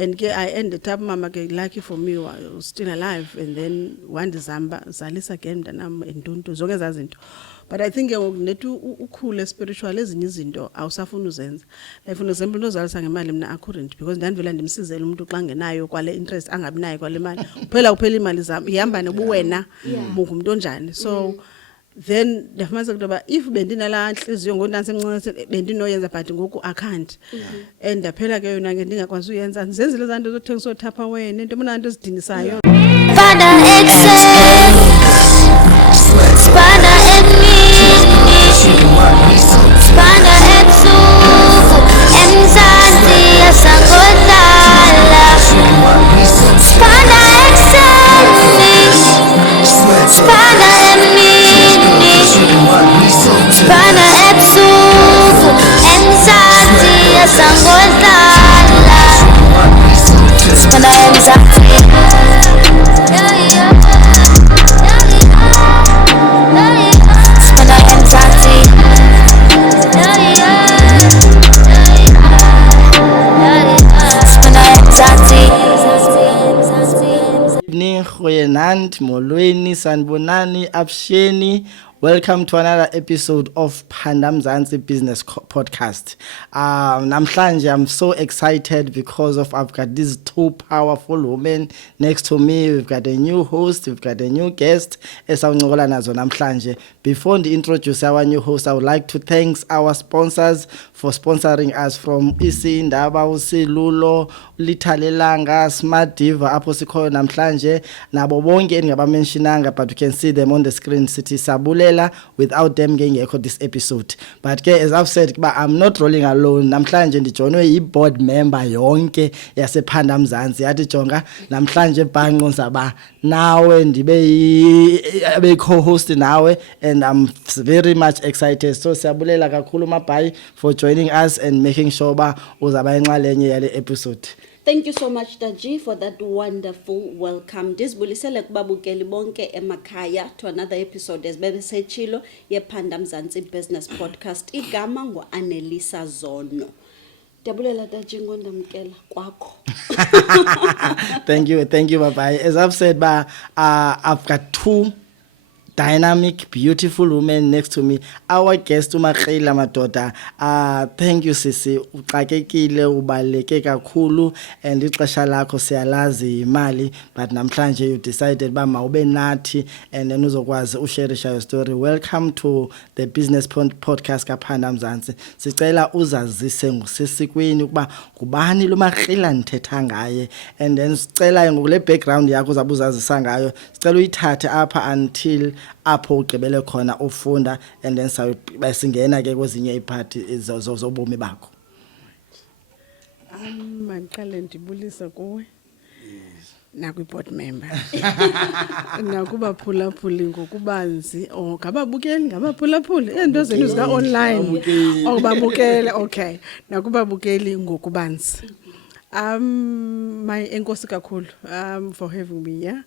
And I ended up mama lucky for me was still alive, and then one December zalisa again mntanam entuntu zonke zazinto. But I think netu ukhule spiritual ezinye izinto awusafuna uzenza. Like for example nozalisa ngemali mina I couldn't, because ndandivela ndimsizela umuntu xa ngenayo kwale interest angabi nayo kwale mali. Kuphela imali zami ihamba nobuwena bungumuntu onjani. So then ndafumanisa ukuba if bendinala nhliziyo ngondanse emncinci bendinoyenza but ngoku I can't. And ndaphela ke yona ke ndingakwazi uyenza ndizenzile zanto zothengisa Tupperware nento mnanto ezidinisayo. Molweni, sanibonani, absheni. Welcome to another episode of Thandi Mntumni Business Podcast. Namhlanje I'm so excited because I've got these two powerful women next to me. We've got a new host, we've got a new guest. Esawuncokola nazo namhlanje. Before we introduce our new host, I would like to thank our sponsors for sponsoring us, from Isi Ndaba, Usilulo, Lithalelanga, Smart Diva, apho sikhoyo namhlanje, nabo bonke endingabamentionanga, but you can see them on the screen. Sithi sabule without them getting echo this episode. But as I've said, I'm not rolling alone. Namhlanje ndijoinwe yi-board member yonke yase Thandi Mntumni. Yathi jonga namhlanje bhanqo nzaba nawe ndibe co-host nawe, and I'm very much excited. So siyabulela kakhulu mabhayi for joining us and making sure ba uzaba inxalenye yale episode. Thank you so much, Daji, for that wonderful welcome. Disbulisele kubabukeli bonke emakhaya to another episode esibebesechilo ye-Thandi Mntumni Business Podcast. Igama ngo-Annelisa Zono. Dabulela Daji ngondamkela kwakho. Thank you, bye. As I've said, I've got two dynamic, beautiful women next to me. Our guest uMakhila madoda. Thank you sisi, uxakekile, ubaleke kakhulu, and ixesha lakho siyalazi imali, but namhlanje you decided ba mawube nathi and then uzokwazi usharisha your story. Welcome to the Business Podcast kaThandi Mntumni. Sicela uzazise ngosesikweni ukuba kubani lo Makhila nithetha ngaye, and then sicela ngokule background yakho uzabe uzazisa ngayo. Sicela uyithathe apha until apho ugqibele khona ufunda, and then singena ke kwezinye iphathi zobomi bakho. Mandiqale ndibulisa kuwe nakwi-board member nakubaphulaphuli ngokubanzi ngabaphulaphuli into zenu zika-online babukele, okay, nakubabukeli ngokubanzi. My enkosi kakhulu for having me here.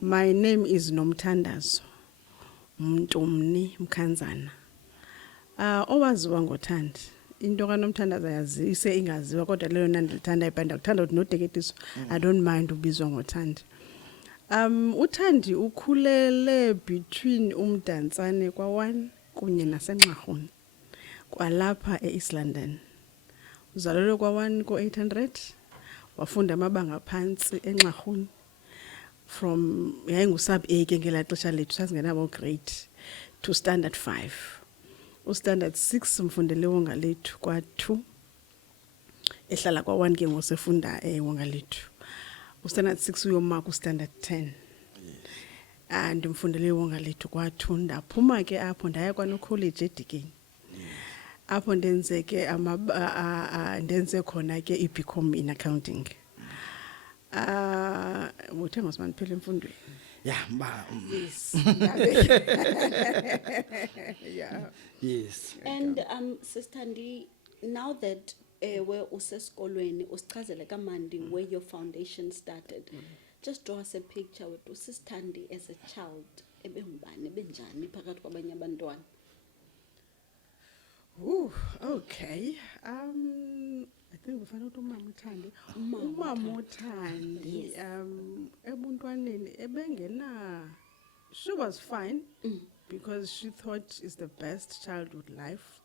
My name is Thandi Mntumni Mkhanzana. Owaziwa ngoThandi. Into kaNomthandazo yazise ingaziwa kodwa leyo nandilithanda ibhanda kuthanda ukuthi noteketiso. I don't mind ubizwa ngoThandi. uThandi ukhulele between uMdantsane kwa1 kunye naseNxarhuni kwalapha eEast London. Uzalelwe kwa1 ko800, wafunda amabanga phansi eNxarhuni. From yayingusub A ke ngela xesha lethu sasingenabo grade to standard 5. Standard 6 umfundele wonga lethu kwa2. Ehlala kwa1 ke ngosefunda wonga lethu. Standard 6 uyomaka standard 10. And umfundele wonga lethu kwa2. Ndaphuma ke apho ndaya kwano college eDikeni. Apho ndenze ke ndenze khona ke iBCom in accounting. Uthenga usman phela emfundweni. Yeah, yes. Yeah. Yes. And Sister Thandi, now that we're usesikolweni usichazele kamandi where your foundation started. Just draw us a picture with Sister Thandi as a child. Ebengubani benjani phakathi kwabanye abantwana. Okay. I think kufanele ukuthi umama uthande. Umama uthande ebuntwaneni ebengena, she was fine because she thought it's the best childhood life.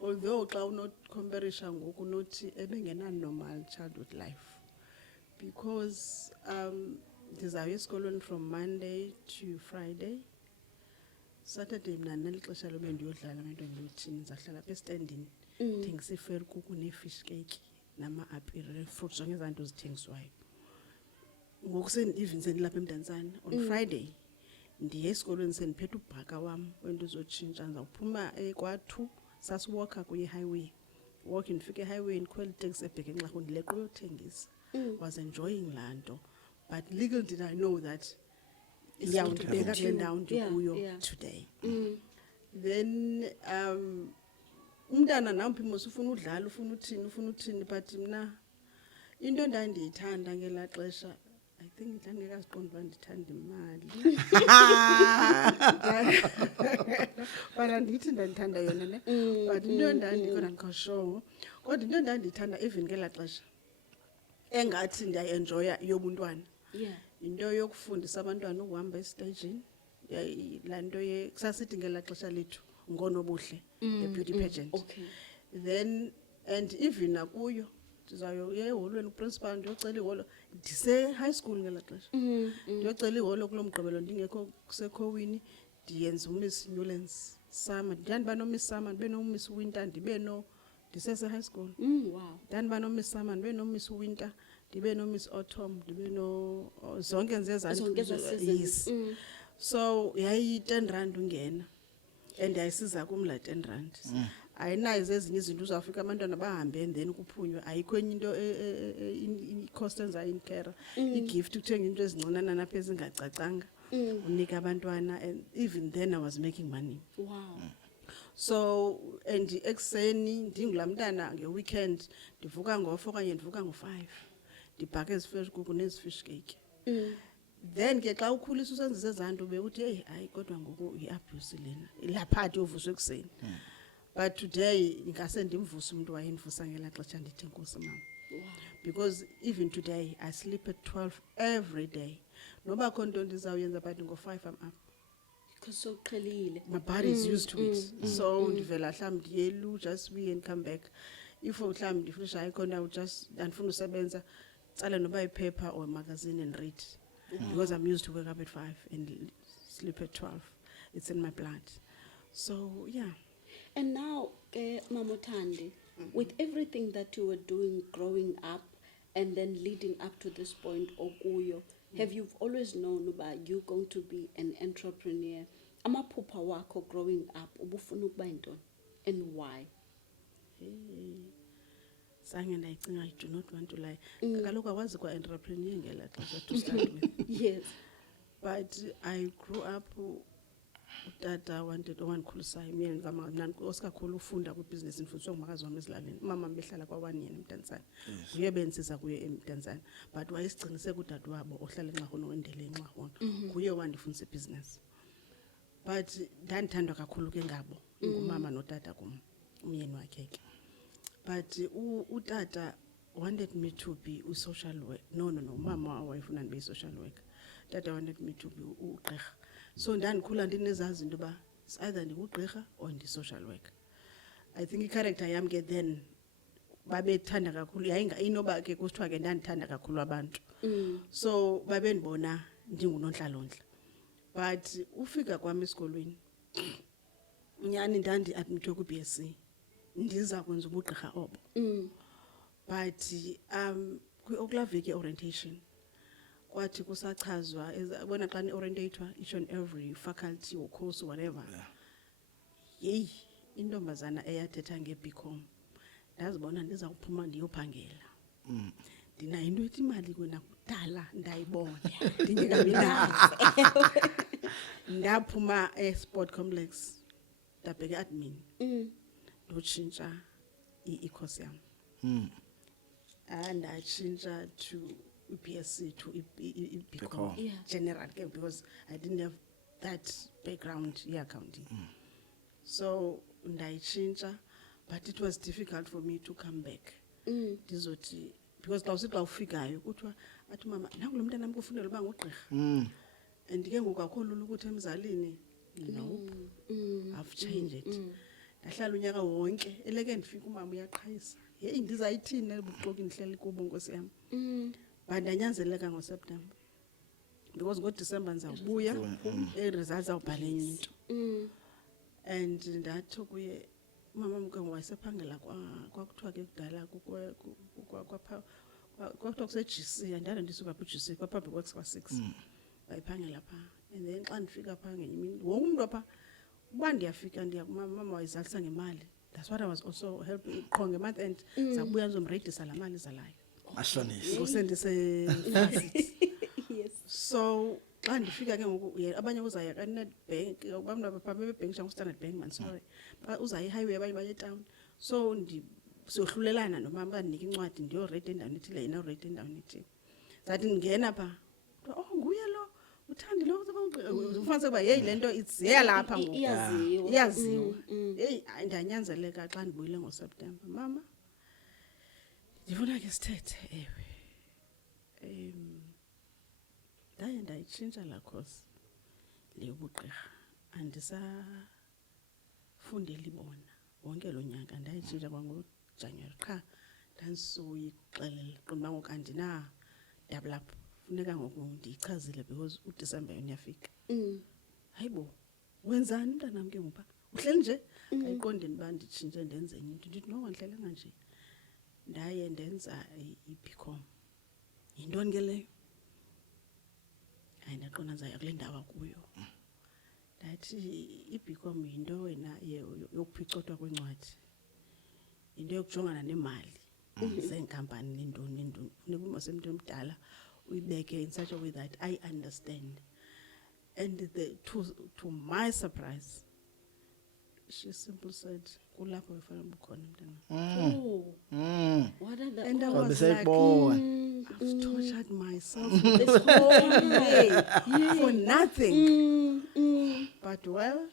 Although xa unot comparisha ngoku nothi ebengena normal childhood life. Because ndizaya esikolweni from Monday to Friday. Saturday mna nelixesha lobe ndiyodlala abantwana ndiyotshini ndizahlala apha estandini ndithengisa iferkuku ne-fish cake nama-apire fruit zonke ezanto zithengiswayo. Ngoku even sendilapha eMdantsane on Friday ndiye esikolweni sendiphethe ubhaka wam wento zotshintsha ndizawuphuma kwa-2 sasiwalka kwi-highway walking ndifike ehighway ndikhwela iteksi ebheke enxarhu ndileqa uyothengisa. Was enjoying laa nto, but little did I know that ndiyawundibeka kule ndawo ndikuyo today. Then umntana namphi mos ufuna udlala ufuna uthini but mna into ndandiyithanda ngelaa xesha I think ndandingekaziqondi uba ndithanda imali. But andithi ndandithanda yona ne. But into ndandikasure kodwa into ndandiyithanda even ngelaa xesha engathi ndiyayenjoya yobuntwana. Into yokufundisa abantwana ukuhamba estagini laa nto sasithi ngelaa xesha lethu ngonobuhle the beauty pageant. Then and even nakuyo ndizawuya eholweni uprincipal ndiyocela iholo ndise-high school ngelaa xesha ndiyocela iholo kulo mgqibelo ndingekho kusekhowini ndiyenza umiss newlands summer ndandibanomiss summer ndibe nomiss winter ndisese-high school. Ndandiba nomiss summer ndibe nomiss winter ndibe nomiss autumn ndibe zonke yes. So yayi-R10 ungena and yayisiza kumla R10. Ayinazo ezinye izinto uzawufika abantwana bahambe and then kuphunywe ayikho enye into i-cost enzayinkera i-gift ukuthenga into ezincinana napha ezingacacanga unika abantwana and even then I was making money. So and ekuseni ndingulaa mntana nge-weekend ndivuka ngo-4 okanye ndivuka ngo-5 ndibhaka eziferkuku nezi-fish cake. Then ke xa ukhulisa usenzisa ezanto bewuthi hey hayi kodwa ngoku i-abuse lena ilaphathi ovuswe ekuseni. But today ngase ndimvusa umuntu wayendivusa ngelaa xesha ndithi nkosi mama. Because even today I sleep at 12 every day. Noba khona nto ndizawuyenza but ngo-5 I'm up. Because so qhelile. My body is used to it. So ndivela mhlawumbi ndiyelu just we and come back. If mhlawumbi ndifuna hayi khona just andifuna usebenza tsala noba ipaper or magazine and read. Because I'm used to wake up at 5 and sleep at 12. It's in my blood. So yeah. And now, Mama Thandi, with everything that you were doing growing up and then leading up to this point, Okuyo, have you always known about you going to be an entrepreneur? Amaphupha wakho growing up, ubufuna ukuba yintoni and why? Zange ndayicinga, I do not want to lie. Kaloku awazi kwa entrepreneur ngelaa xesha to start with. Yes. But I grew up utata wanted owandikhulusayo mina osikakhulu ufunda kwibusiness ndifundiswe ngumakazi wam ezilalini. Umama behlala kwa-1 year eMdantsane. Nguye bensiza kuye eMdantsane but wayesigciniseka udade wabo ohlala enxarhuni owendele enxarhuni. Nguye wandifundisa ibusiness. But ndandithandwa kakhulu ke ngabo ngumama notata kum umyeni wakhe ke. But utata wanted me to be a social worker. No, umama wayefuna ndibe i-social worker. Tata wanted me to be ugqirha. So ndandikhula ndinezazi into ba it's either ndingugqirha or ndi-social worker. I think i-character yam ke then babethanda kakhulu inoba ke kusithiwa ke ndandithanda kakhulu abantu. So babendibona ndingunontlalontle. But ufika kwami esikolweni nyani ndandi-admithwe kwi-BSc ndiza kwenza ubugqirha obo. But kwi-okulaa veki orientation kwathi kusachazwa bona xa ni-orientator each and every faculty or course or whatever. Yeyi intombazana eyathetha nge-BCom ndazibona ndizawuphuma ndiyophangela. Ndinayo into ethi imali kwena kudala ndayibona ndingekabi nayo. Ndaphuma e-sport complex ndabheka i-admin ndotshintsha i-course yam. And I changed to BSc to BCom general because I didn't have that background in accounting. So ndayitshintsha but it was difficult for me to come back. Ndizothi because xa usithi xa ufikayo kuthiwa athi mama nakulo mntana nam kufunela uba ngugqirha. And ke ngoku akho lula ukuthi emzalini nope. I've changed it. Ndahlala unyaka wonke eleke ndifika umama uyaqhayisa. Hey ndizayithini ebuxoki ndihleli kubo nkosi yam. But ndanyanzeleka ngoSeptember. Because ngoDecember ndizawubuya results awubhala enye into. And ndathi kuye mama mke wayesephangela kwakuthiwa ke kudala kwakuthiwa kuse-GC andalo ndisuka kwi-GC kwa-Public Works kwa-6 bayiphangela phaa. And then xa ndifika phaa ngenye imini wonke umntu apha uba ndiyafika mama wayizalisa ngemali. That's what I was also helping qho nge-month end zabuya ndizomreyidisa laa mali izalayo ahlonise ngosendise-university. Yes. So xa ndifika ke ngoku abanye uzaya ka-Nedbank abantu apha bebebhenkisha ngo-Standard Bank man sorry uzaya i-highway abanye baye town. So siyohlulelana nomama bandinika incwadi ndiyoreyita endaweni ethile yena ureyita endaweni ethile. Zathi ndingena phaa nguye lo uthandi lo ufanele ukuba yeyi le nto iyalapha ngoku iyaziwa. Heyi ndanyanzeleka xa ndibuyile ngoSeptember mama ndifuna ke sithethe ewe ndaye ndayitshintsha laa course le yobugqirha andisafundeli bona wonke lo nyaka ndayitshintsha kwangoJanuwari qha ndandisoyixelela qonda ngoku andina-double up funeka ngoku ndiyichazile because uDisemba yona iyafika. Hayibo wenzani mntanam ke ngoku uhleli nje ayiqondeni uba nditshintshe ndenze enye into ndithi no ndihlelanga nje ndaye ndenza i-BCom. Yintoni ke leyo? Hayi ndaqonda ndizaya kule ndawo kuyo. Ndathi i-BCom yinto wena yokuphicotwa kwencwadi, yinto yokujongana nemali zeenkampani nentoni funeka uba semntu omdala uyibeke in such a way that I understand. And to my surprise she simply said kulapho efanele ubukhona mntana. What are the And I odds? was like I've tortured myself this whole day for nothing. But well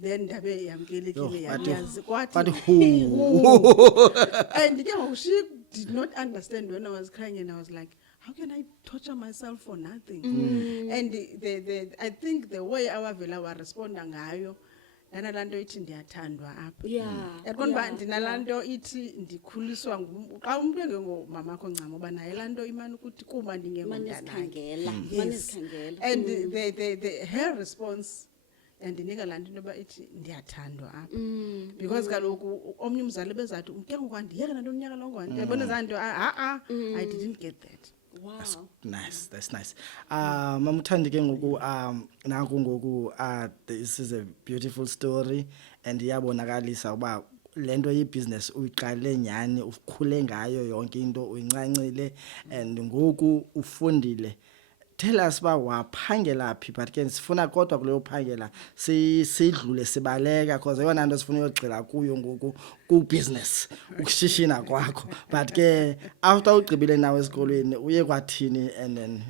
then ndabe yamkelekile yayazi kwathi but who and ke ngoku she did not understand when I was crying and I was like how can I torture myself for nothing? And I think the way awavela waresponda ngayo nalaa nto ithi ndiyathandwa apha. Yaqonda uba ndinalaa nto ithi ndikhuliswa xa umntu engengomamakho ncam uba naye laa nto imane ukuthi kuba ndingengomntanakhe. Yes. And her response yandinika laa nto into yoba ithi ndiyathandwa apha because kaloku omnye umzali bezathi ke ngoku andiyeke nantoni unyaka lonke ndiyabona zaa nto I didn't get that. Wow. That's nice. Mama Thandi ke ngoku naku ngoku this is a beautiful story and iyabonakalisa uba lento yebusiness uyiqale nyani ukhule ngayo yonke into uyincancile and ngoku ufundile. Tell us ba waphangela phi but ke sifuna kodwa kuleyo phangela sidlule sibaleka because eyona nto sifuna uyogcila kuyo ngoku ku business ukushishina kwakho but ke after ugqibile nawe esikolweni uye kwathini and then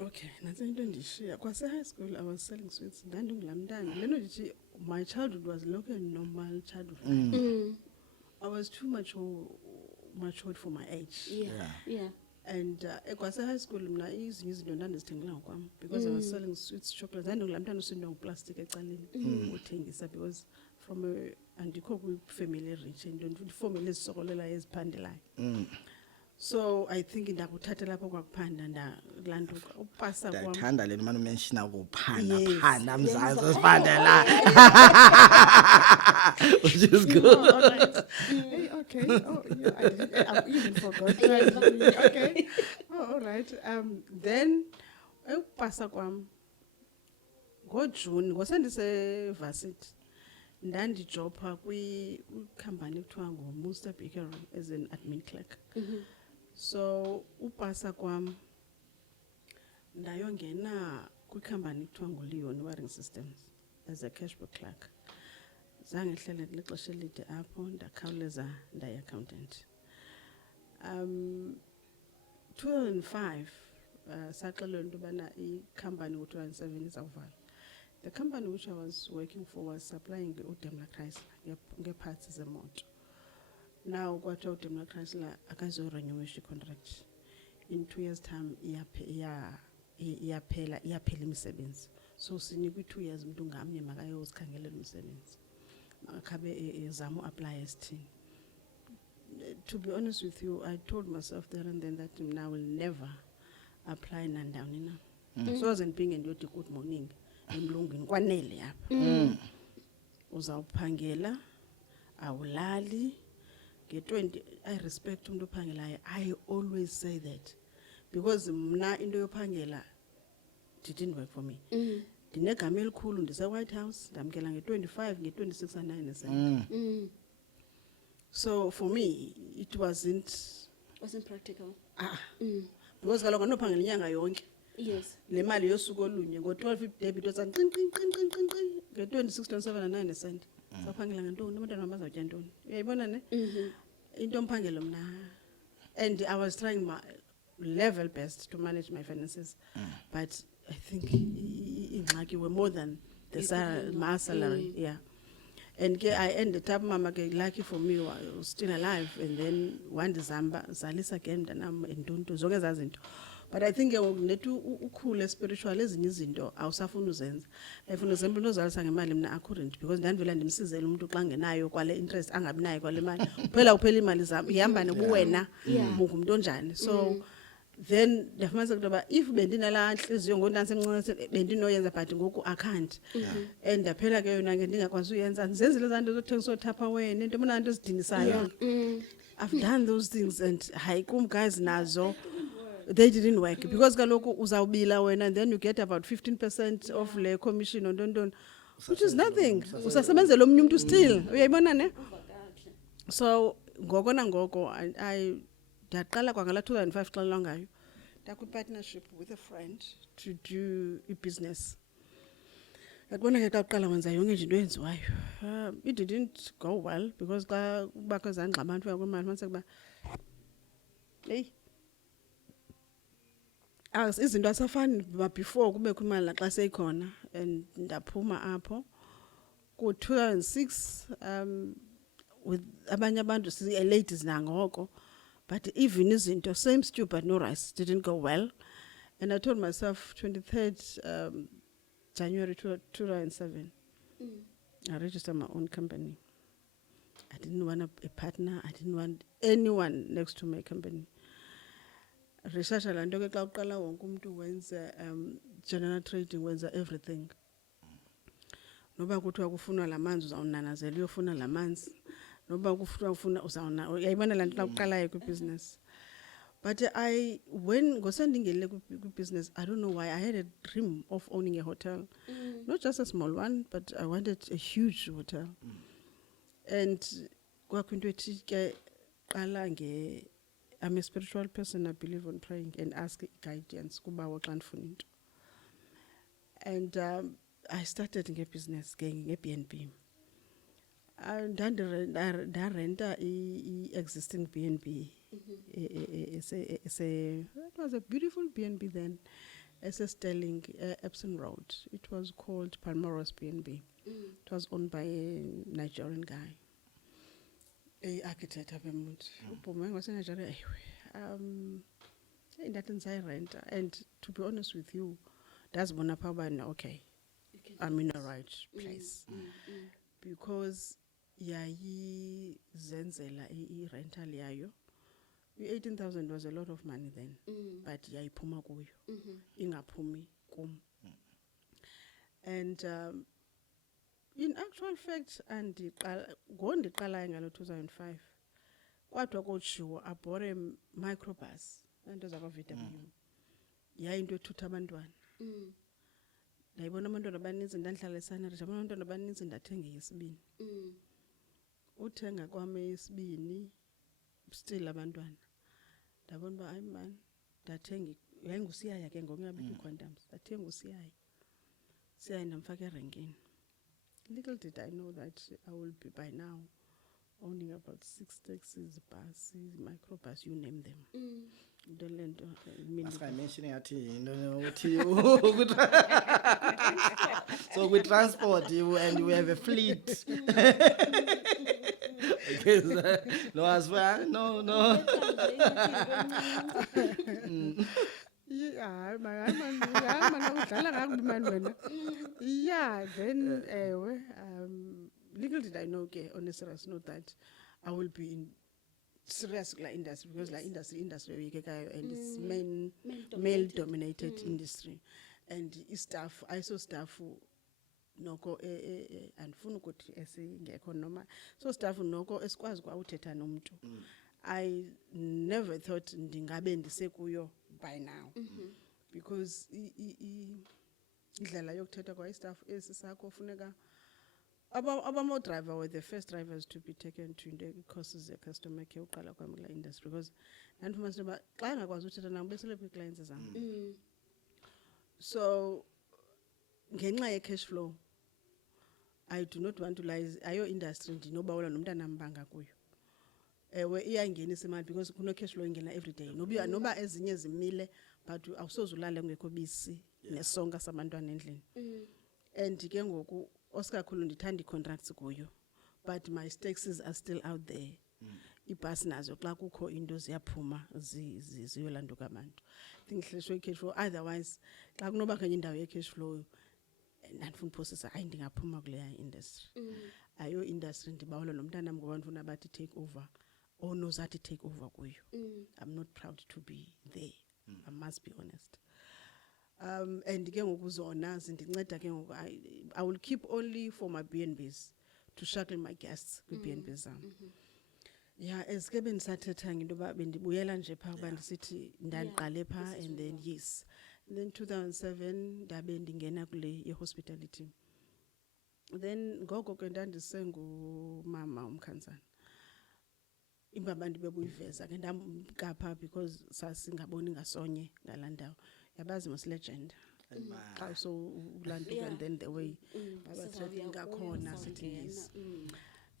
okay nansi into ndishiya kwase high school I was selling sweets ndandingulamntana lento ndithi my childhood was like a normal childhood. I was too matured for my age. Yeah. And kwase high school mna izinto izinto ndandizithengela ngokwam because I was selling sweets, chocolates ndandingulamntana usindwa ngoplastic ecaleni uthengisa because from andikho kwi-family rich and ifamily ezisokolela eziphandelayo. So I think ndakuthatha lapho kwakuphanda ndalaa nto upasa kwam. ndathanda le mani umenshina ukuphanda Yes. phanda mzansi siphandela which is good. Oh, all right. Hey, okay. Oh, yeah, I even forgot. Okay. Oh, all right. Then upasa kwam ngoJune ngosendise-varsity ndandijobha kwikhampani ekuthiwa nguMuster Bakery as an admin clerk. So upasa kwam ndayongena kwikhampani ekuthiwa nguLeon Wiring Systems as a cashbook clerk. Zange hlele lixesha elide apho ndakhawuleza ndayi-accountant. 2005 saxelelwa into yobana ikhampani ngo-2007 izawuvala. The company which I was working for was supplying uDaimler Chrysler ngeparts zemoto. Now kwathiwa uDaimler Chrysler akazorenewisha contract. In 2 years time iyaphela imisebenzi. So sinikwe 2 years umuntu ngamnye makayozikhangelela umsebenzi. Makakhabe ezama apply esithini. To be honest with you, I told myself there and then that I will never apply nandawni na. So I wasn't being endiyodi good morning emlungwini kwanele yapha. Uzawuphangela awulali nge20 I respect umuntu ophangelayo. I always say that because mna into yophangela didn't work for me. Ndinegama elikhulu ndise White House ndamkela nge25 nge26.9. So for me it wasn't practical. Because kaloku anophangela inyanga yonke. Yes. Le mali yosuku olunye ngo12 debit osa qinqinqinqinqinqi nge26.79 saphangela ngentoni abantwana bami bazawutya ntoni uyayibona ne into omphangelo mna and I was trying my level best to manage my finances but I think ingxaki were more than the my salary yeah. And I ended up mama ke lucky for me was still alive and then one December zalisa again mntanam entuntu zonke zazinto. But I think netu ukhule spiritual ezinye izinto awusafuna uzenza. Efuna example nozalisa ngemali mina I couldn't because ndandivela ndimsizela umuntu xa ngenayo kwale interest angabi nayo kwale mali. Uphela imali zami ihamba nobuwena umuntu onjani. So then ndafumanisa ukuba if bendinala nhliziyo ngondanse emncinci bendinoyenza but ngoku I can't. And ndaphela ke yona ke ndingakwazi uyenza ndizenzile zanto zokuthengisa oTupperware nento mna into ezidinisayo. I've done those things and hayi kum guys nazo they didn't work because kaloku uzawubila wena and then you get about 15% of le commission on don which is nothing. Usasebenzela omnye umuntu still uyayibona ne. So ngoko nangoko I ndaqala kwangala 2005 xa longayo ndakwi partnership with a friend to do a business. Yabona ke xa uqala wenza yonke nje into yenziwayo. It didn't go well because xa kubakho izandla abantu yakwimali manise kuba hey izinto asafani before kubekho imali xa seyikhona and ndaphuma apho ku 2006 with abanye abantu ladies nangoko but even izinto same stew but no rice didn't go well and I told myself 23rd January 2007 I registered my own company. I didn't want a partner, I didn't want anyone next to my company. Research la nto ke xa uqala wonke umuntu wenza general trading wenza everything. Noba kuthiwa kufunwa lamanzi uzawunanazela uyofuna lamanzi. Noba kufuna uzawuna uyayibona la nto xa uqalayo kwibusiness. But when ngosandingele kwibusiness I don't know why I had a dream of owning a hotel. Not just a small one but I wanted a huge hotel. And kwakwinto ethi ke qala nge I'm a spiritual person. I believe on praying and ask guidance. And I started in a business, getting a BNB. And I rent a existing BNB. It was a beautiful BNB then. It's a Sterling Epsom Road. It was called Palmaros BNB. It was owned by a Nigerian guy. A architect of a mood. Was in Nigeria. Rent. And to be honest with you, that's Bonapaba. Okay, I'm in the right place because yayi zenzela rental yayo. 18,000 was a lot of money then, but yayi phuma kuyo, ingaphumi kum. And in actual fact, and ndiqala ngalo 2005 kwadwa kotshiwo abhore microbus into zakwa VW yayinto ethutha abantwana. Ndayibona abantwana abaninzi ndandihlala eSanary jabona abantwana abaninzi ndathenga yesibini. Uthenga kwami yesibini still abantwana ndabona ba hayi man ndathenga yayingusiyaya ke ngokungabikho condoms ndathenga usiyaya siyaya ndamfaka erenkini. Little did I know that I will be by now owning about 6 taxis, buses, microbus, you name them. into lento mina As I mentioned athi no uthi so we transport you and we have a fleet. Okay, no as well, no. yeah mana udlala ngakubi mani wena yeah then little did I know ke on a serious note that I will be in serious like industry because like industry uyikekayo and it's male dominated industry and staff ISO staff noko andifuna ukuthi esingekho noma so staff noko esikwazi kwauthetha nomuntu I never thought ndingabe ndisekuyo by now because indlela yokuthetha kwa staff esisakho funeka abamo driver were the first drivers to be taken to the courses the customer care uqala kwami la industry because nandifuma siba xa ngakwazi uthetha nabo besele kwi clients zami so ngenxa ye cash flow I do not want to lie ayo industry ndinobawula nomntana mbanga kuyo ewe iyangenisa imali because kuno cash flow ingena every day noba ezinye zimile but awusozulala ngekho bisi nesonka sabantwana endlini and ke ngoku osikakhulu ndithanda contracts kuyo but my stakes are still out there ibus nazo xa kukho into ziyaphuma ziyolanduka abantu ndingihleshwe cash flow otherwise xa kunoba kanye indawo ye cash flow ndandifuna processor hayi ndingaphuma kule industry ayo industry ndibawula nomntana ngoba ndifuna bathi take over or nozathi take over kuyo I'm not proud to be there I must be honest and ke ngokuzona zindinceda ke ngoku I will keep only for my B&Bs to shuttle my guests kwi B&B zam yeah esike bendisathetha into ba bendibuyela nje pha kuba ndisithi ndandiqale pha and then yes and then 2007 ndabe ndingena kule ye-hospitality then ngoko ke ndandisengumama uMkhanzana imbaba ndibebuyiveza ke ndamkapha because sasingaboni ngasonye ngalandawo yabazi mos legend xa so ulantuka and then the way baba traveling ngakhona sithi yes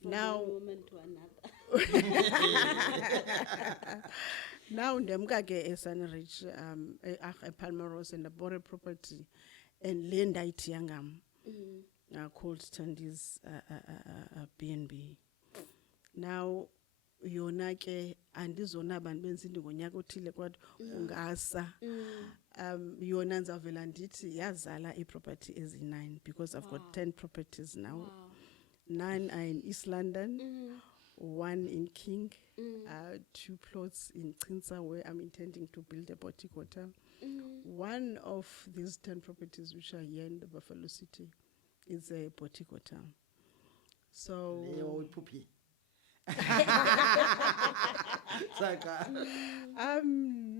now now ndemka ke eSunridge ePalmeros and a property and le ndayithi yangam called Thandi's B&B now yona ke andizona abantu bensindi ngonyaka othile kwathi ungasa yona nzavela ndithi yazala iproperty ezi9 because I've got 10 properties now 9 are in East London 1 in King 2 plots in Chinsa where I'm intending to build a boutique hotel one of these 10 properties which are here in the Buffalo City is a boutique hotel so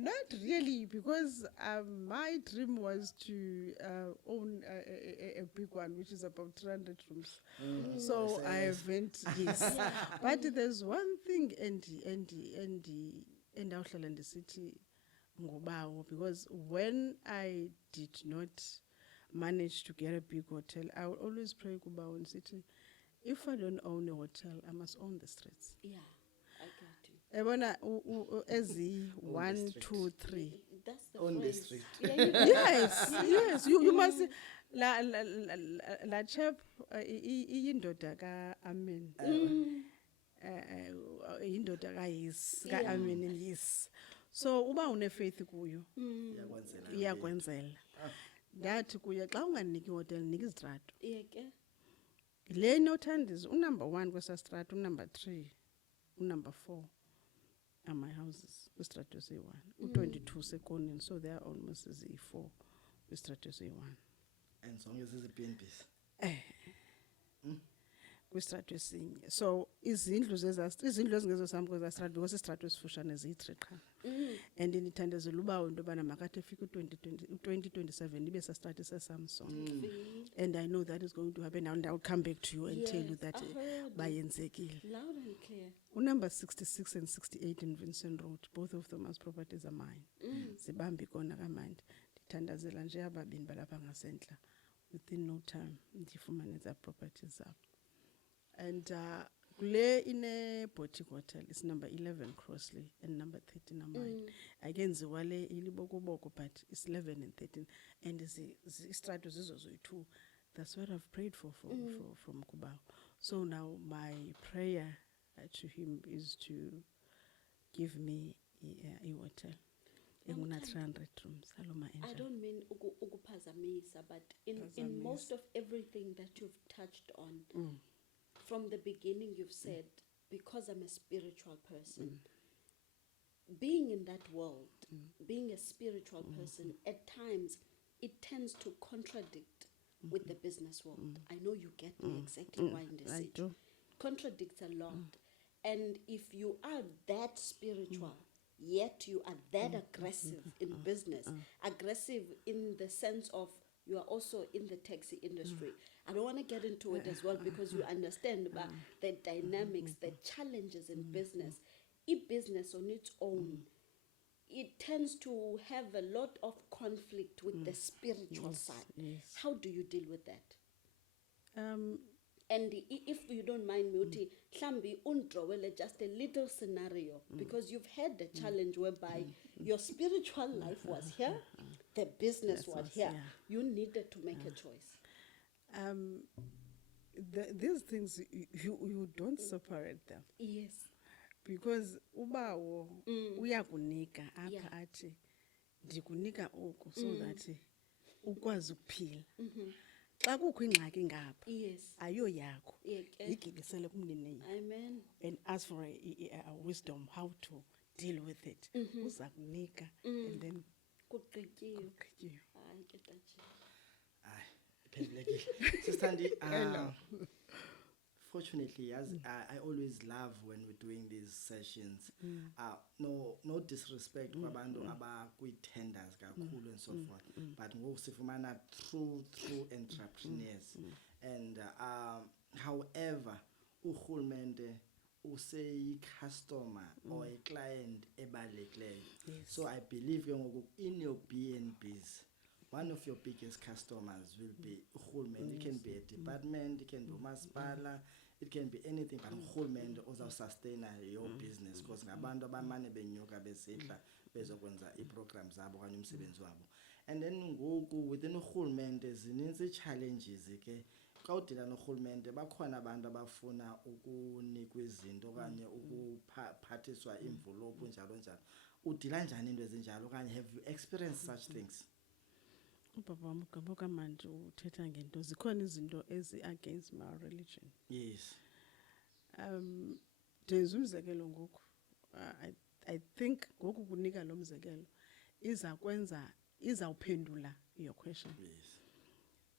not really because my dream was to own a big one which is about 300 rooms so I haven't yes but there's one thing and awuhlala ndisithi ngobawo because when I did not manage to get a big hotel I will always pray kubawo and say if I don't own a hotel, I must own the streets. Yeah, I got you. Ebona ezi 1 2 3. That's the own the phrase. street. Yes. You must la chap indoda ka Amen. Indoda ka yes ka Amen yes. So uba une faith kuyo. Iyakwenzela. Ndathi kuye xa unganiki hotel nika izitrato. Yeke. Le nothandis number 1 kwesastrato number 3 number 4 are my houses kwistrato C1 u22 sekonini so they are almost as 4 kwistrato C1 and zonke zizibnbs kwistrato esinye so izindlu ezingezo sami kwesastrato because istrato esifushane ziyi3 qha and ndithandazela ubawo into bana makathe fika u2027 ibe sastrato seSamsung and I know that is going to happen and I'll come back to you and tell you that bayenzekile Loud and clear. Number 66 and 68 in Vincent Road both of them as properties are mine zibambi kona kamandi ndithandazela nje ababini balapha ngasentla within no time ndifumane za properties up and Kule ine boutique hotel is number 11 Crossley and number 13 Amai. Akenziwa le ilibokoboko but it's 11 and 13 and istrato zizo zoyi-2. That's what I've prayed for from Kubao. So now my prayer to him is to give me a hotel. Enguna 300 rooms. I don't mean ukuphazamisa, but in most of everything that you've touched on, from the beginning you've said, because I'm a spiritual person, being in that world, being a spiritual person, at times it tends to contradict with the business world. I know you get me exactly why in the I city. do. Contradicts a lot. And if you are that spiritual, yet you are that aggressive in business, aggressive in the sense of you are also in the taxi industry. I don't want to get into it as well because you understand about the dynamics, the challenges in business. E-business on its own, it tends to have a lot of conflict with the spiritual side. Yes. How do you deal with that? And if you don't mind me, uthi mhlambi undrawele just a little scenario because you've had a challenge whereby your spiritual life was here, the business was here. Yeah. You needed to make a choice. these things you don't separate them. Yes. Because ubawo uyakunika apha athi ndikunika oku so that ukwazi ukuphila. Xa kukho ingxaki ngapha Yes. ayo yakho Yeah, igilisele kumnini Amen. and ask for a wisdom how to deal with it. Uza kunika and then Kugqityiwe. kugqityiwe. Hayi ke tachi. Hayi, iphelelekile. Sister Thandi, fortunately, as I always love when we're doing these sessions. No disrespect kwabantu abakwi-tenders kakhulu and so forth, but ngoku sifumana true entrepreneurs. And however, urhulumente useyi-customer or a client ebalulekileyo. So I believe ke ngoku in your BNBs, one of your biggest customers will be urhulumente. It can be a department, it can be umasipala, it can be anything, but urhulumente uzawusustaina your business because ngabantu abamane benyuka besihla bezokwenza ii-programs zabo okanye umsebenzi wabo. And then ngoku within urhulumente zininzi challenges ke. Xa udila norhulumente bakhona abantu abafuna ukunikwa izinto okanye ukuphathiswa imvulophu njalo njalo. Udila njani into ezinjalo okanye have you experienced such things? Ubaba wami ugaba kamanje uthetha ngento zikhona izinto ezi-against my religion. Yes. Ndenza umzekelo ngoku. I think ngoku kunika lo mzekelo izawuphendula your question. Yes.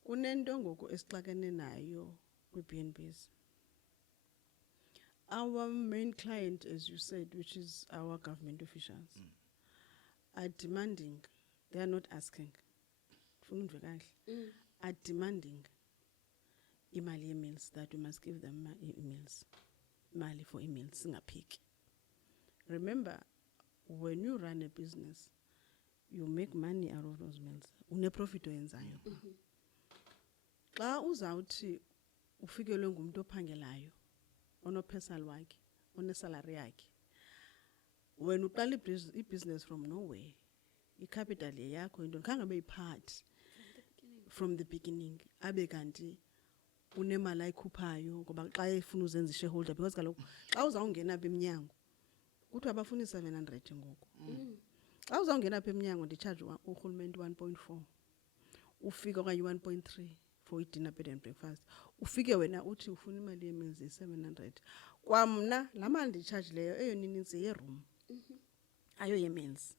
Kunento ngoku esixakene nayo kwi-BNBs. Our main client, as you said, which is our government officials, are demanding, they are not asking. Are demanding imali emails that we must give them emails. Mali for emails, singaphiki. Remember, when you run a business, you make money out of those mails. Une profit oyenzayo. Xa uzawuthi ufikelwe ngumuntu ophangelayo, ono-personal wakhe, one-salary yakhe. When uqala i-business from nowhere, i-capital yakho into khange beyiphathi from the beginning. Abe kanti unemali ayikhuphayo ngoba xa efuna uzenza i-shareholder because kaloku xa uzawungena apha emnyango kuthiwa bafuna i-700 ngoku. Xa uzawungena apha emnyango ndicharge urhulumente 1.4 ufika okanye 1.3 for i-dinner bed and breakfast. Ufike wena uthi ufuna imali ye-meals ye-700. Kwamna laa mali ndicharge-leyo eyona inintsi ye-room ayo ye-meals.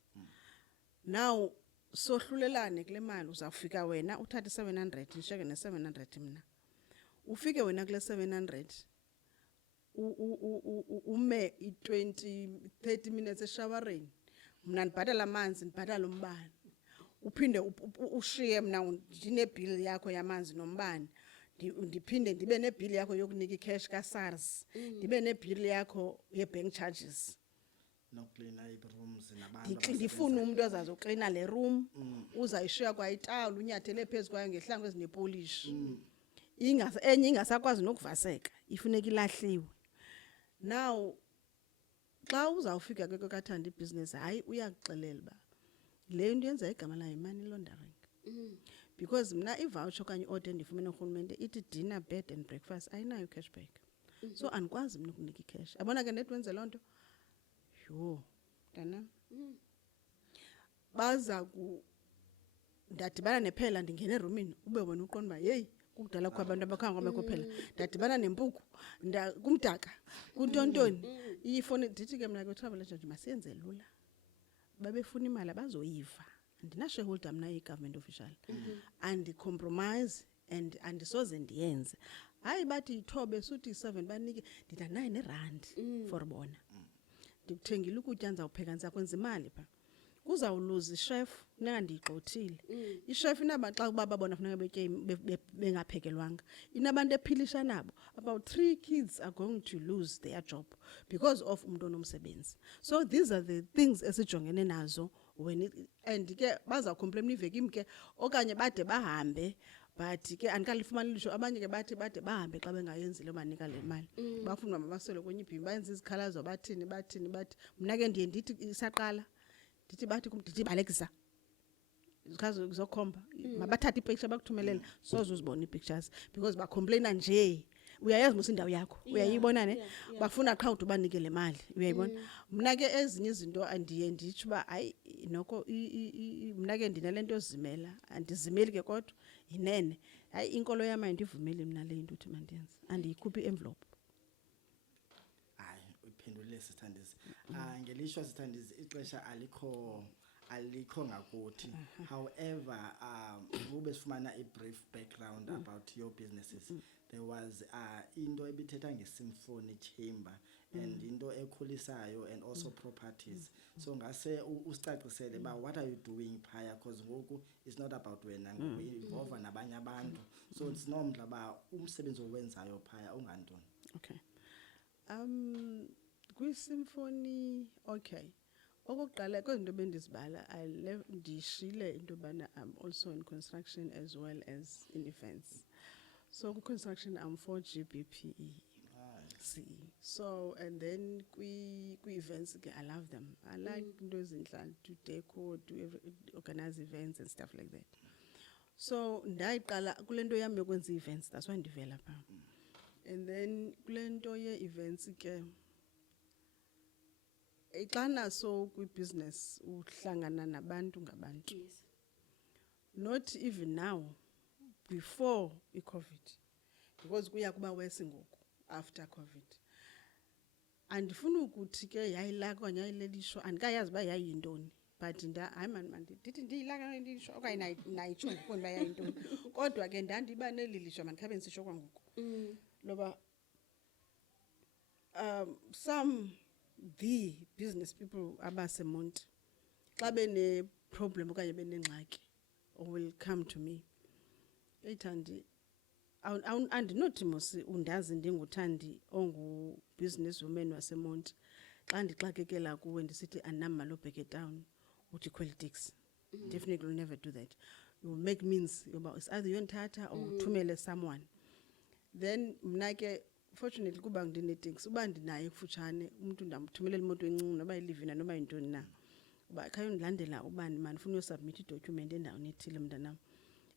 Now sohlulelane kule mali uzawufika wena uthathe 700 ndishiyeke ne-700 mna. Ufike wena kule 700 ume i-20-30 minutes eshawareni. Mna ndibhatala amanzi ndibhatala umbane. Uphinde ushiye mna ndinebill yakho yamanzi nombane. Ndiphinde ndibe nebill yakho yokunika i-cash ka-SARS. Ndibe nebill yakho ye-bank charges. Noklina ii-rooms nabantu Ndifuna umuntu ozazoklina le room, uzayishiya kwa itawula unyathele phezu kwayo ngehlangu ezinepolish. Enye ingasakwazi nokuvaseka, ifuneka ilahliwe. Now xa uzawufika ke kaThandi business hayi uyakuxelela ba le nto yenza igama layo money laundering. Because mna ivoucher okanye order ndifumene urhulumente ithi dinner, bed and breakfast ayinayo cashback. So andikwazi mna ukunika icash. Yabona ke netwenze loo nto. Yho, mntanam. Baza ku ndadibana nephela ndingena erumini ube wena uqonda uba yeyi kudala kho abantu abakhange ngomekho phela. Ndadibana nempuku kumdaka kuntontoni ifoni ndithi ke mna ke travel agent masiyenze lula. Babefuna imali abazoyiva. Andina-shareholder mna yi-government official. Andicompromise and andisoze ndiyenze. Hayi bathi yithobe suthi 7 banike ndida 9 rand for bona. Ndikuthengile ukutya ndizawupheka ndizakwenza imali pha. Kuzawuluza ishef nangandiyigxothile. Ishef inaba xa kuba babona funeka betye bengaphekelwanga. Inabantu ephilisha nabo. About 3 kids are going to lose their job because of umuntu onomsebenzi. So these are the things esijongene nazo when and ke baza complain iveki imke okanye bade bahambe but ke andikalifumani lisho abanye ke bathi bade bahambe xa bengayenzile banika le mali. Bafuna mabasele kwenye ibhimi bayenza izikhalazo bathini mna ke ndiye ndithi isaqala ndithi bathi kumdithi balekisa izikhazo zokhomba mabathathe ipicture bakuthumelele soze uzibone ipictures because ba complaina nje uyayazi musi indawo yakho uyayibona ne bafuna qha uthi ubanike le mali uyayibona mna ke ezinye izinto andiye nditsho ba hayi noko mna ke ndinalento ozimela andizimeli ke kodwa inene hayi inkolo yami ayindivumeli mina le into uthi mandenze andiyikhuphi envelope. Hayi uphendulile sithandisi. Ngelishwa sithandisi ixesha alikho ngakuthi. However, ube sifumana a brief background about your businesses. There was into ebithetha nge-symphony chamber and into ekhulisayo and also properties. So ngase usicacisele ba what are you doing phaya because ngoku it's not about wena ngoku involve nabanye abantu. So it's nomdla ba umsebenzi owenzayo phaya ungantoni. Okay. Kwi-symphony okay. Okokuqala kwezinto bendizibala ndishile into bana I'm also in construction as well as in events. So construction I'm 4 GBPE. See. So and then events I love them. I like those in to decor, to organize events and stuff like that. So ndayiqala kule nto yami yokwenza events that's why I develop. And then kule nto ye events ke xana so kwi-business uhlangana nabantu ngabantu. Yes. Not even now, before i-COVID, because kuya kuba worse ngoku after COVID. Andifuna ukuthi ke yayilaka okanye yayilelisho andikayazi uba yayintoni but hayi man ndithi ndiyilaka lelisho okanye nayitsho ngokubona uba yayintoni kodwa ke ndandiba nelilisho mandikhabe ndisisho kwangoku loba the business people abaseMonti xa bene problem okanye benengxaki will come to me. Thandi andinothi mosi undazi ndinguThandi ongu business woman waseMonti xa ndixakekela kuwe ndisithi anamali obheke down uthi khwela taxi. Definitely will never do that. You will make means about it's either yonithatha or uthumele someone. Then mna ke fortunately kuba ndinetaxi uba ndinaye kufutshane umuntu ndamthumelela imoto encinci noba ilivina noba yintoni na uba khayo ndilandela ubani mandifuna uyosubmit idocument endaweni ethile mntanam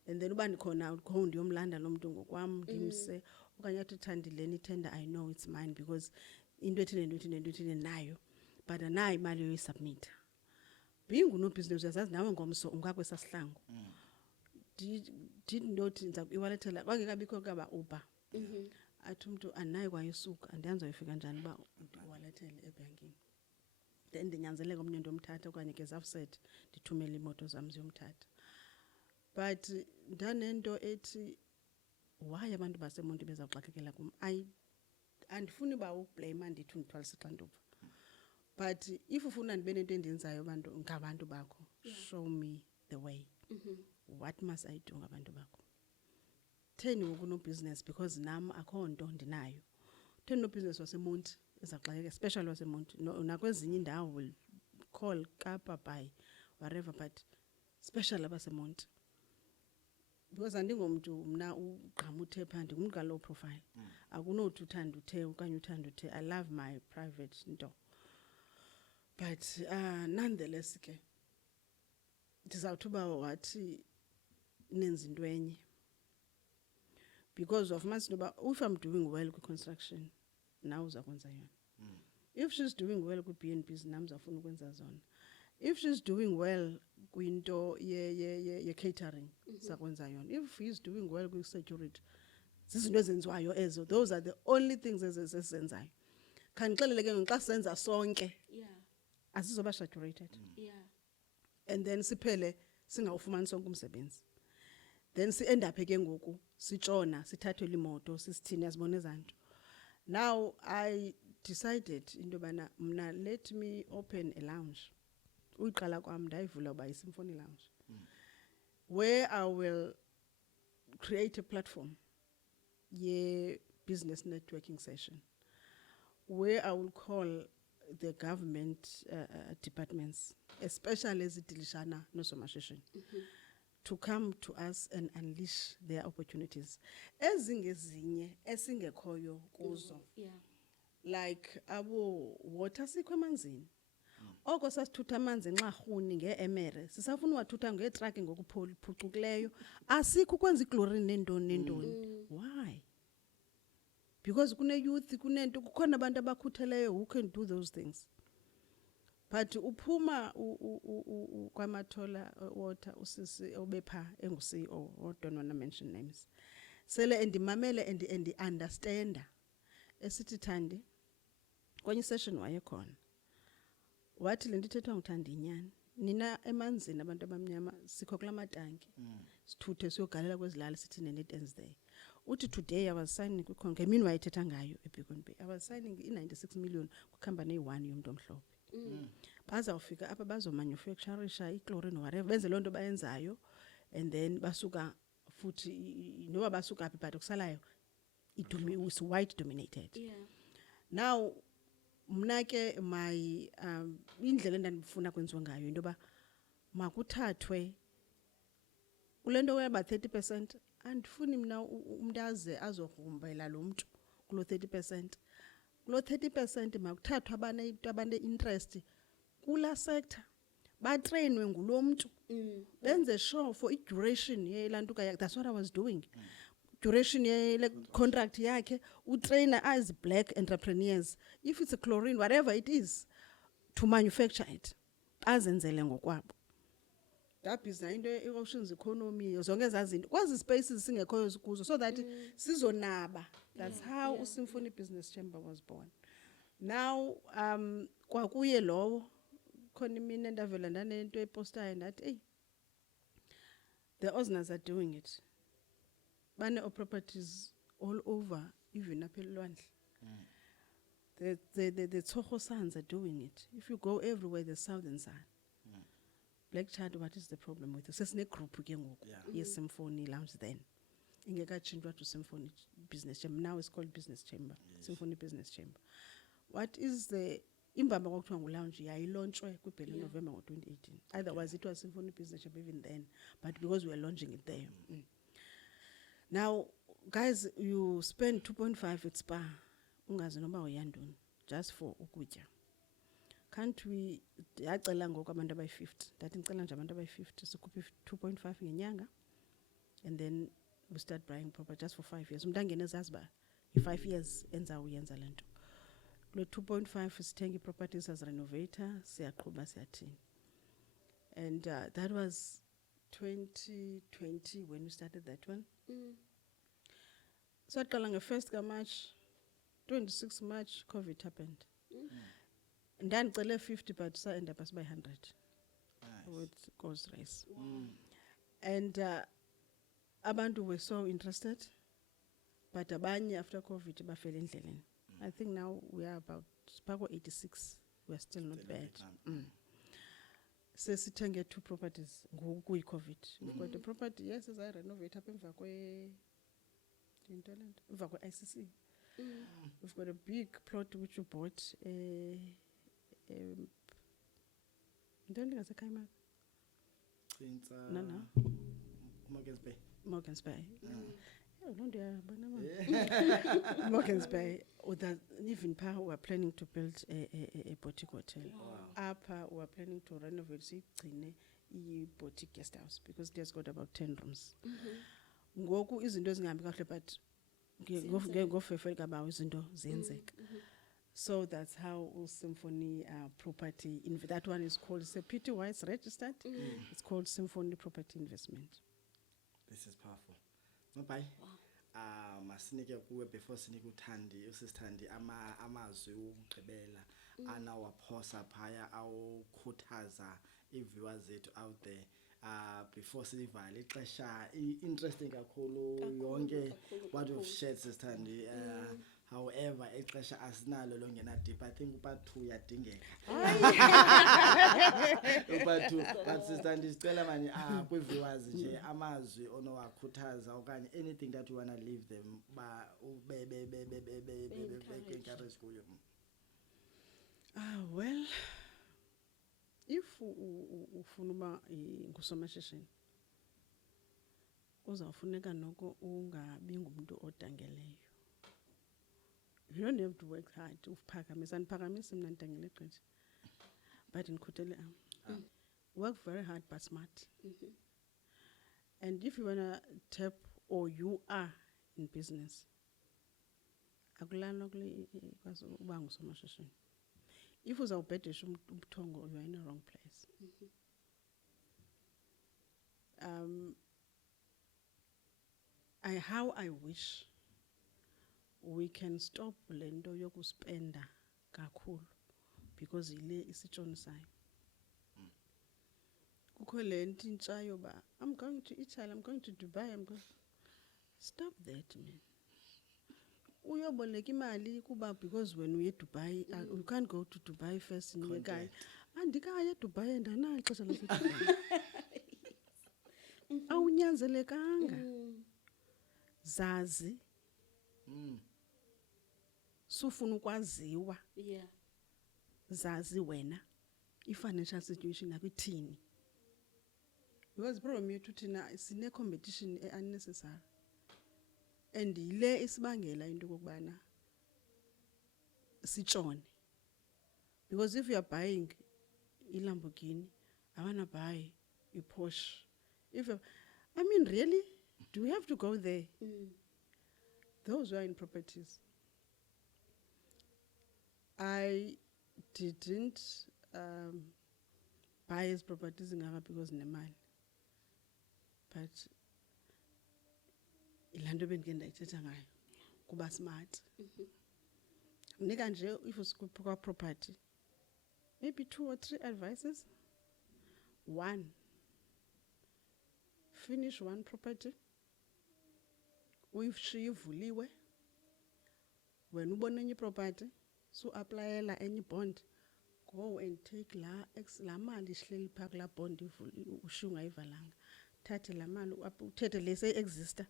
and then uba ndikhona ukho ndiyomlanda lo muntu ngokwam ndimse okanye athi Thandi leni tender I know it's mine because into ethile nayo but anayo imali yoyisubmit. Being unobusiness uyazazi nawe ngomso ungakwesa sihlangu. Did not nza iwalethela kwangekabikho kaba Uber. Athi umuntu anayi kwayisuka andiyanza uyifika njani ba walethele ebankini. Then ndinyanzeleka omnye ndomthatha okanye ke zafset ndithumela imoto zami ziyomthatha. But ndanento ethi why abantu baseMonti bezawuxakekela kum andifuni ba ublame andithu ndithwalisa ixanduva. But if ufuna ndibe nento endiyenzayo abantu ngabantu bakho show me the way. What must I do ngabantu bakho? Theni ukuno business because nam akho nto ndinayo. Theni no business waseMonti ezaxakeka especially waseMonti nakwezinye indawo will call Kapa by wherever but special abaseMonti. because andingomntu mna ugqama uthe phaa ndingumntu ka low profile akunothi uthanda uthe okanye uthanda uthe. I love my private nto, but nonetheless ke ndizawuthi uba wathi nenza into enye, because of must know if I'm doing well kwi-construction now uza kwenza yona. If she's doing well kwi-B&Bs nam uzawufuna ukwenza zona. If she's doing well kwinto ye catering sakwenza yona. If he's doing well kwi-security zizinto ezenziwayo ezo. Those are the only things ezenzayo. Khandixelele ke xa senza sonke asizoba saturated. And then siphele singawufumani sonke umsebenzi. Then si end up ke ngoku sitshona sithathwe imoto sisithini yazibona ezanto. Now I decided into bana mna let me open a lounge. Uyiqala kwam ndayivula uba yi-symphony lounge. Where I will create a platform ye business networking session where I will call the government departments, especially as Dilishana Nosomashishini, to come to us and unleash their opportunities. Ezingezinye esingekhoyo kuzo. Like abo water sikho emanzini. Oko sasithutha amanzi nxarhuni ngeemere sisafuna wathutha ngetruck ngokuphucukileyo asikho ukwenza ichlorine nentoni. Why? Because kune youth kunento kukhona abantu abakhutheleyo who can do those things. But uphuma kwamathola water usisi obepha engu-CEO or don't want to mention names. Sele endimamele and understand. Esithi Thandi kwenye session wayekhona. Wathi le ndithetha nguThandi inyani. Nina emanzini abantu abamnyama sikho kulamatanki. Sithuthe siyogalela kwezilali sithi ne-net ends there. Uthi today I was signing kwikhonke mina wayethetha ngayo eBeacon Bay. I was signing i-96 million kwicompany eyi-1 yomuntu omhlophe. Bazawufika apha bazomanufacturisha ichlorine whatever benze lonto bayenzayo and then basuka futhi noba basuka apha but kusalayo is white dominated. Now mna ke my indlela endandifuna kwenziwa ngayo into ba makuthathwe kulento yaba 30% andifuni mina umntaze azogrumbela lo muntu kulo 30%. Kulo 30% makuthathwe abane interest kula sector batrainwe ngulo muntu benze sure for i-duration yelanto kaya. That's what I was doing. Duration ye contract yakhe utrainer as black entrepreneurs, if it's a chlorine whatever it is, to manufacture it azenzele ngokwabo. That is into e-options economy zonke ezazinto kwazi spaces singekhoyo kuzo so that sizonaba. That's how uSymphony Business Chamber was born. Now kwakuye lowo khona mina ndavela ndanento epostayo ndathi hey, the Osners are doing it. Bane properties all over, even up elwandle. The Tsoho Sons are doing it. If you go everywhere, the Southern Sun. Black Child, what is the problem with it? Sesine group again. Yes, Symphony Lounge then. Ingekachinjwa to Symphony Business Chamber. Now it's called Business Chamber. Symphony Business Chamber. What is the Imbamba Wakutwangu Lounge? I launched in November 2018. Otherwise, it was Symphony Business Chamber even then. But because we were launching it there. Now, guys, you spend 2.5 at Spa, ungazi noma uyanduni, just for ukutya. Can't we, yacela ngoku abantu abayi-50, ndathi ngicela nje abantu abayi-50, sikhuphe 2.5 ngenyanga, and then we start buying property just for 5 years. Umntu angene ezazi uba i-5 years enza uyenza le nto. Kulo 2.5 sithenga i-properties as renovator, siyaqhuba siyathini. And that was 2020 when we started that one. So qala nge1st March 26 March COVID happened. Ndandicele 50 but sa end up as by 100 with Ghost Race. And abantu were so interested but abanye after COVID bafela endleleni. I think now we are about Spago 86. We are still not bad. Sesithenge 2 properties ngoku yi-COVID. We've got a property, yes, as I renovate up emva kwe ICC. We've got a big plot which we bought. Don't think I say Kaima. No. Morgan's Bay. Morgan's Bay. Or that even pa we are planning to build a boutique hotel. Upper we are planning to renovate a boutique guest house because it has got about 10 rooms. Ngoku izinto ezingahambi kahle but ngofefeka ba izinto zenzeka. So that's how Symphony Property, that one is called, it's a PTY, it's registered. It's called Symphony Property Investment. This is powerful. No bye. Masinike kuwe before sinike uThandi, usisithandi amazwi ukugqibela anawaphosa phaya awukhuthaza iviewers zethu out there. Before sivale ixesha interesting kakhulu yonke what we've shared sisithandi. However, ixesha asinalo longena deep. I think part 2 yadingeka. Part 2 but sisithandi sicela manje kwiviewers nje amazwi onowakhuthaza okanye anything that you want to leave them ba encourage kuyo. Well, if ufuna uba ngusomashishini uzawufuneka noko ungabi ngumuntu odangeleyo. You don't have to work hard uphakamisa niphakamisa mina ndangele xesha but ngikhuthele work very hard but smart. And if you wanna tap or you are in business akulana kule kwazi uba ngusomashishini. If uzawubhedesha ubuthongo you are in the wrong place. How I wish we can stop lento yokuspenda kakhulu because ile isitshonisayo. Kukho lento intsha yoba I'm going to Italy, I'm going to Dubai, I'm going. Stop that, man. Uyoboleka imali kuba because when we Dubai you can't go to Dubai first in the guy. Andikaya Dubai andana ixesha laseDubai. Awunyanzelekanga. Zazi. Sufuna ukwaziwa. Yeah. Zazi wena i-financial situation yakho ithini. Because problem yethu thina sine competition unnecessary. And ile isibangela into kokubana sitshone. Because if you are buying a Lamborghini, I want to buy a Porsche. Really? Do we have to go there? Those who are in properties. I didn't buy his properties in Ghana because nemali. But ilando bengenda ithetha ngayo kuba smart. Nika nje if usikupha property maybe 2 or 3 advices. 1, finish one property. Uyivuliwe when ubona enye property so applyela enye bond, go and take la mali ihleli phaka la bond ushunga ivalanga. Thathe la mali uthethe lese exista,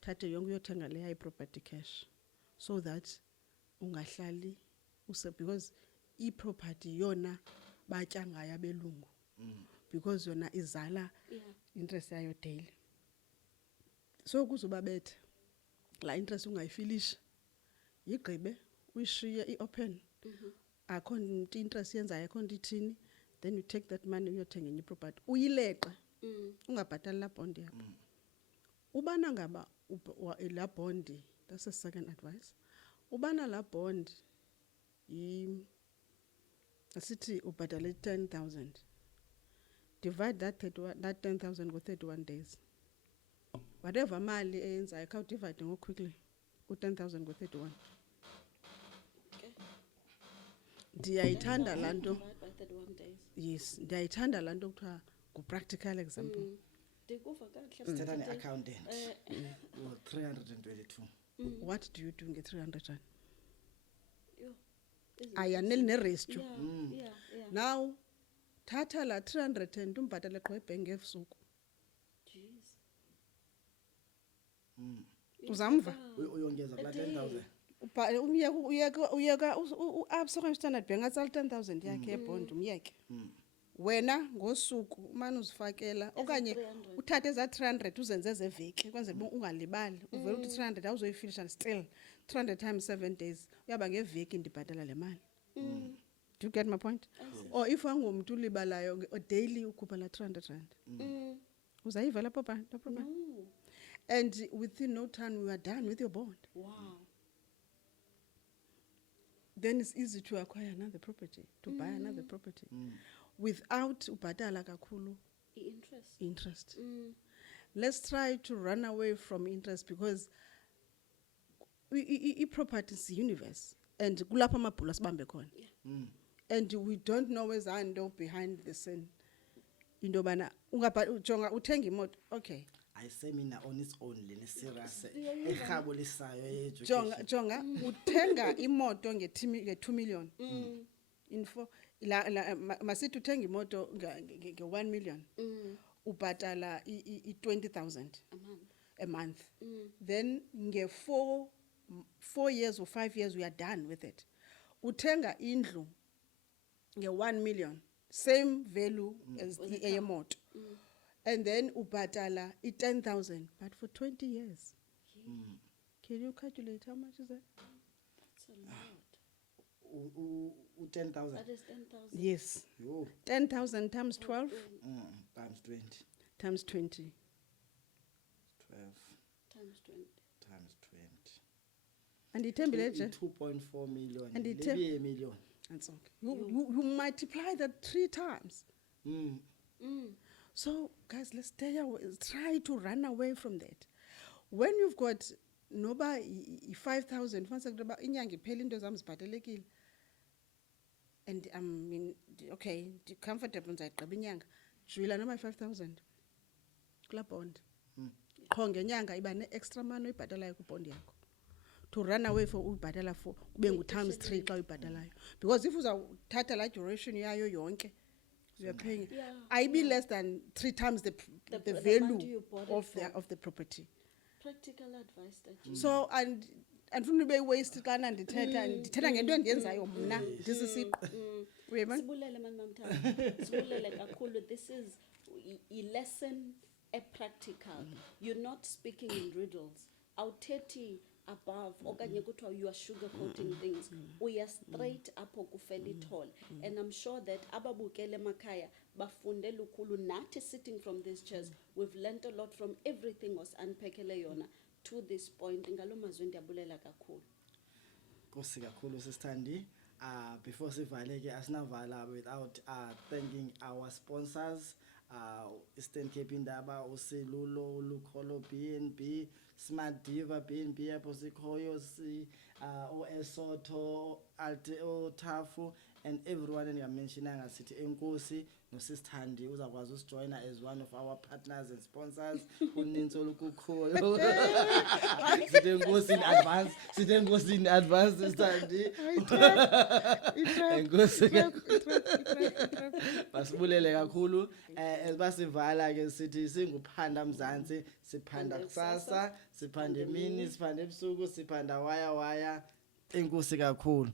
thathe yonke uyothenga le property cash so that ungahlali because i-property yona batya ngayo abelungu because yona izala interest yayo daily. So kuzobabethe la interest ungayifinish yigqibe uyishiye i-open. Akho nto interest yenzayo akho nto ithini, then you take that money uyothenga enye property uyileqe ungabhatali la bond yakho. Ubana ngaba la bond, that's the second advice. Ubana la bond asithi ubhatale 10,000, divide that 10,000 go 31 days. Whatever mali eyenzayo khawu divide ngo quickly ku 10,000 go 31. Ndiyayithanda lanto. Yes, ndiyayithanda lanto kuthiwa ku-practical example. Sithatha ne-accountant 322. What do you do nge-300 rand? Ayaneli ne-ratio. Yeah. Now thatha la 310 umbhatale qho ebhenki ebusuku. Jeez. Uzamva? Uyongeza kula 10,000. Uyeka u-Absa Standard Bank atsala 10,000 yakhe ebond umyeke. wena ngosuku umane uzifakela okanye 300. uthathe eza 300 uzenze zeveki kwenzela uba ungalibali uvela uthi 300 awuzoyifinisha still 300 times 7 days uyaba ngeveki ndibhatala le mali. Do you get my point? Or if wangumntu ulibalayo daily ukhupha la 300 rand. Uzayiva lapho ba problem. No. And within no time we are done with your bond. Wow. Then it's easy to acquire another property, to buy another property without ubhatala kakhulu interest. Let's try to run away from interest because property is universe and kulapha amabhula sibambe khona. And we don't know where's ando behind the scene. Into bana ungabhajonga uthenga imoto, okay. I say mina on its own le serious ehabolisayo education. Jonga uthenga imoto nge2 million. Info la masithi uthenga imoto nge1 million. Ubhatala i20,000 a month. Then nge 4 years or 5 years we are done with it. Uthenga indlu nge1 million, same value as the moto. And then ubhatala i10,000 but for 20 years. Can you calculate how much is that? That's a lot. 10,000. That is 10,000. Yes. Yo. 10,000 times 12 Times 20. times 20. 12 Times 20. times 20. And itembile 2.4 million. And Maybe a million. That's okay. You multiply that 3 times. So guys, let's try to run away from that. When you've got noba 5,000 fancy kuba inyanga iphela into zami zibhatalekile. And I mean okay, comfortable nzayigqiba inyanga. Jwila noma 5,000. Kula bond. Qho ngenyanga iba ne extra money oyibhatalayo ku bond yakho. To run away for ubhatala for kube ngu times 3 xa uyibhatalayo. Because if uzawuthatha la duration yayo yonke you are paying. I be less than 3 times the value of the property. Practical advice that you. So and funa ube waste kana ndithetha ngento endiyenzayo mna ndisisiqo. Uyabona? Sibulele mamamthanda. Sibulele kakhulu. This is a lesson, a practical. You're not speaking in riddles. Awuthethi above okanye kuthiwa you are sugarcoating things. We are straight up okufeli tall. And I'm sure that ababukele emakhaya bafunde lukhulu nathi sitting from these chairs. We've learned a lot from everything was unpackele yona to this point. Ngalo mazwi ndiyabulela kakhulu. Nkosi kakhulu sisithandi. Before sivaleke asinavala without thanking our sponsors. Eastern Cape Indaba, Usilulo, Lukolo, BNB, Smart Diva, BNB, Aposikoyo, OSOTO, Alteo, Tafu, and everyone in your mentioning City Enkosi, no Sis Thandi, who's join as one of our partners and sponsors. Uninso Lukuko. City Enkosi in advance, City Enkosi in advance this Thandi. Basibulele kakhulu basivala ke sithi singuphanda mzansi siphanda kusasa siphanda emini siphanda ebusuku siphanda waya enkosi kakhulu.